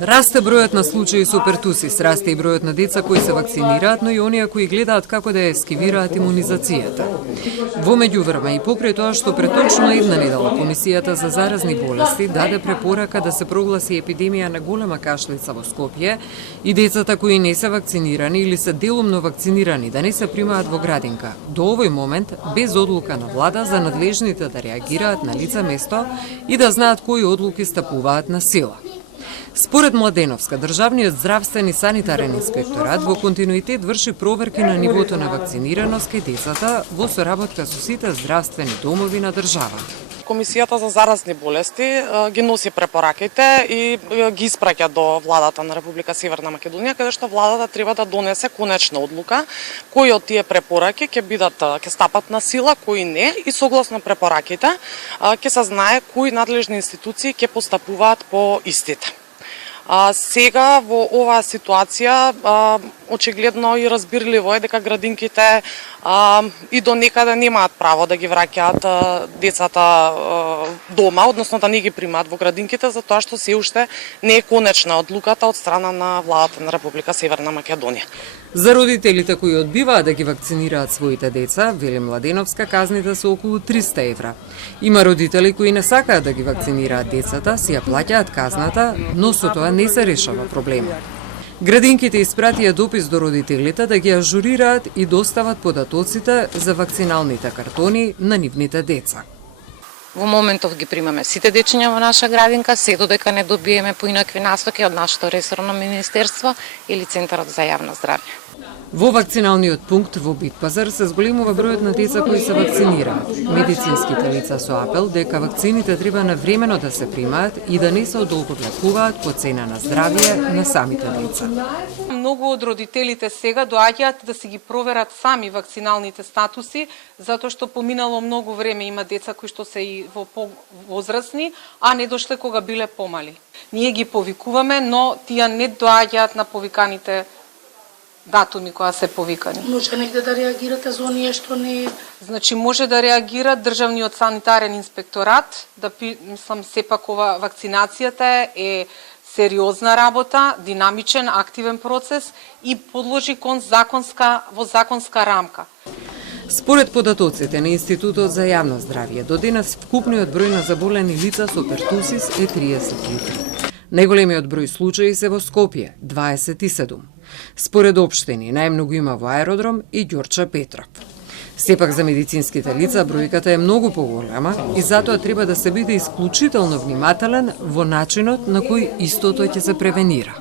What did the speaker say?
Расте бројот на случаи со пертусис, расте и бројот на деца кои се вакцинираат, но и оние кои гледаат како да ја ескивираат имунизацијата. Во меѓувреме и покрај тоа што пред точно една недела Комисијата за заразни болести даде препорака да се прогласи епидемија на голема кашлица во Скопје и децата кои не се вакцинирани или се делумно вакцинирани да не се примаат во градинка. До овој момент без одлука на влада за надлежните да реагираат на лице место и да знаат кои одлуки стапуваат на сила. Според Младеновска, државниот здравствен и санитарен инспекторат во континуитет врши проверки на нивото на вакцинираност кај децата во соработка со сите здравствени домови на држава. Комисијата за заразни болести ги носи препораките и ги испраќа до владата на Република Северна Македонија, каде што владата треба да донесе конечна одлука кои од тие препораки ќе стапат на сила, кои не, и согласно препораките ќе се знае кои надлежни институции ќе постапуваат по истите. Сега во оваа ситуација очигледно и разбирливо е дека градинките и до некаде немаат право да ги враќаат децата дома, односно да не ги примаат во градинките, затоа што се уште не е конечна одлуката од страна на владата на Република Северна Македонија. За родителите кои одбиваат да ги вакцинираат своите деца, вели Младеновска, казните се околу 300 евра. Има родители кои не сакаат да ги вакцинираат децата, си ја плаќаат казната, но со тоа не се решава проблемот. Градинките испратија допис до родителите да ги ажурираат и достават податоците за вакциналните картони на нивните деца. Во моментов ги примаме сите дечиња во наша градинка, се додека не добиеме поинакви настоки од нашето ресорно министерство или Центарот за јавно здравје. Во вакциналниот пункт во Битпазар се зголемува бројот на деца кои се вакцинираат. Медицинските лица со апел дека вакцините треба навремено да се примаат и да не се одолговлекуваат по цена на здравје на самите деца. Многу од родителите сега доаѓаат да си ги проверат сами вакциналните статуси, затоа што поминало многу време, има деца кои што се и во повозрасни, а не дошле кога биле помали. Ние ги повикуваме, но тие не доаѓаат на повиканите датуми кога се повикани. Може негде да реагирате за оние што не... Значи може да реагира државниот санитарен инспекторат, мислам сепак ова вакцинацијата е сериозна работа, динамичен, активен процес и подложи кон законска рамка. Според податоците на Институтот за јавно здравје, до денес вкупниот број на заболени лица со пертусис е 33. Најголемиот број случаи се во Скопје, 27. Според општени, најмногу има во Аеродром и Ѓорче Петров. Сепак за медицинските лица бројката е многу поголема и затоа треба да се биде исклучително внимателен во начинот на кој истото ќе се превенира.